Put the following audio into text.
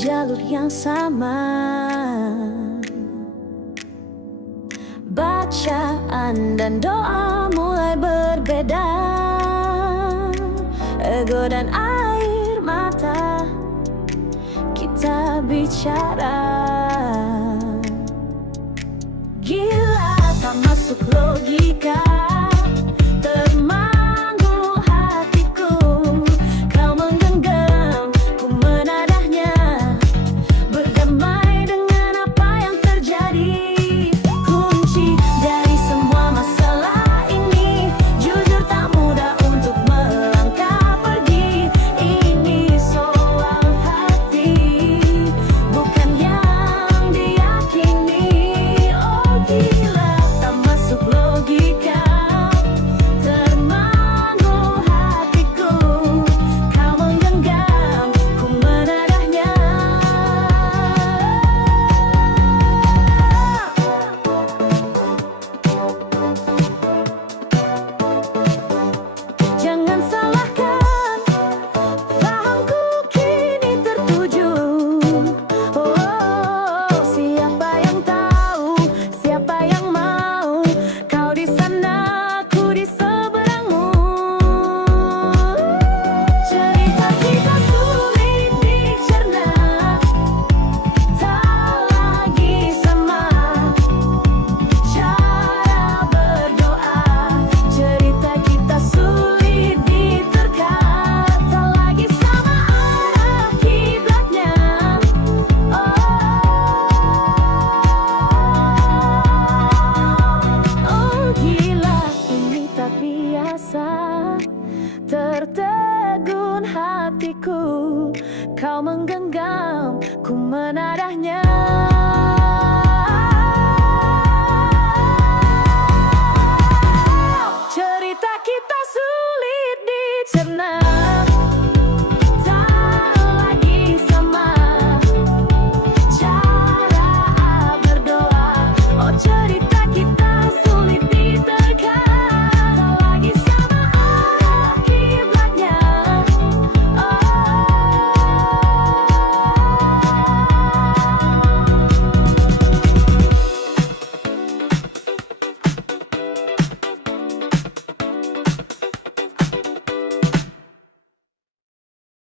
jalur yang sama. Bacaan dan doa mulai berbeda. Ego dan air mata kita bicara. Gila tak masuk logika, termangu hatiku. Kau menggenggam, ku menadahnya, berdamai dengan apa yang terjadi. Kunci dari semua masalah ini, jujur tak mudah untuk melangkah pergi. Ini soal hati, bukan yang diyakini. Oh gila tak masuk logika, termangu hatiku. Kau menggenggam, ku menadahnya. Jangan salahkan, fahamku kini tertuju. Oh, siapa yang tahu, siapa yang mau? Kau di sana, aku di seberangmu. Cerita kita sulit dicerna, tak lagi sama. Cara berdoa, cerita kita sulit diterka, tak lagi sama arah kiblatnya. Oh gila ini tak biasa, tertegun hatiku. Kau menggenggam, ku menadahnya.